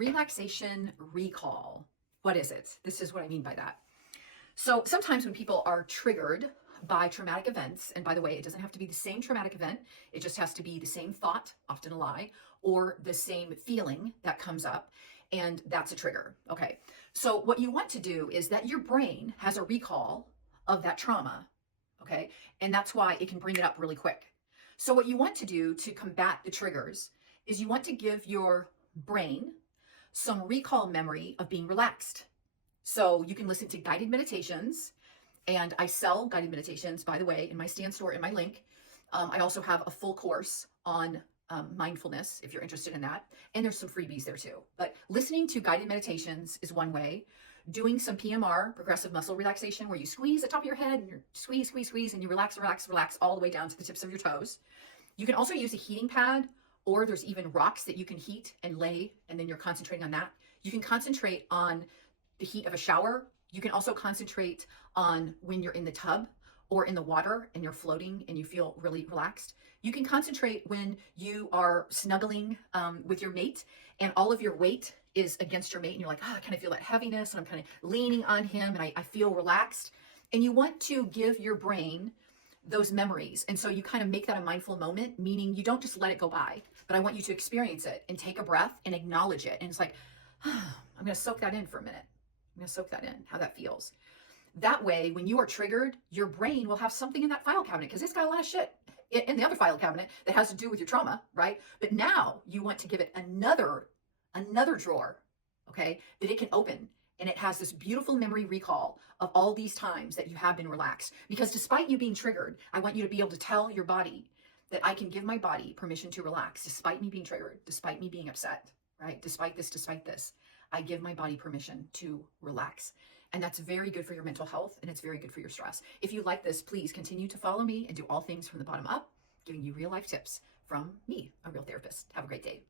Relaxation recall. What is it? This is what I mean by that. So sometimes when people are triggered by traumatic events, and by the way, it doesn't have to be the same traumatic event, it just has to be the same thought, often a lie, or the same feeling that comes up, and that's a trigger. Okay. So what you want to do is that your brain has a recall of that trauma. Okay. And that's why it can bring it up really quick. So what you want to do to combat the triggers is you want to give your brain some recall memory of being relaxed. So you can listen to guided meditations, and I sell guided meditations, by the way, in my Stand store in my link. I also have a full course on mindfulness if you're interested in that. And there's some freebies there too. But listening to guided meditations is one way. Doing some PMR, progressive muscle relaxation, where you squeeze the top of your head and you squeeze, and you relax all the way down to the tips of your toes. You can also use a heating pad, or there's even rocks that you can heat and lay, and then you're concentrating on that. You can concentrate on the heat of a shower. You can also concentrate on when you're in the tub or in the water and you're floating and you feel really relaxed. You can concentrate when you are snuggling with your mate and all of your weight is against your mate and you're like, I kind of feel that heaviness and I'm kind of leaning on him and I feel relaxed. And you want to give your brain those memories. And so you kind of make that a mindful moment, meaning you don't just let it go by, but I want you to experience it and take a breath and acknowledge it. And it's like, I'm going to soak that in for a minute. I'm going to soak that in, how that feels. That way, when you are triggered, your brain will have something in that file cabinet because it's got a lot of shit in the other file cabinet that has to do with your trauma, right? But now you want to give it another drawer, okay, that it can open. And it has this beautiful memory recall of all these times that you have been relaxed. Because despite you being triggered, I want you to be able to tell your body that I can give my body permission to relax despite me being triggered, despite me being upset, right? Despite this, I give my body permission to relax. And that's very good for your mental health and it's very good for your stress. If you like this, please continue to follow me and do all things from the bottom up, giving you real life tips from me, a real therapist. Have a great day.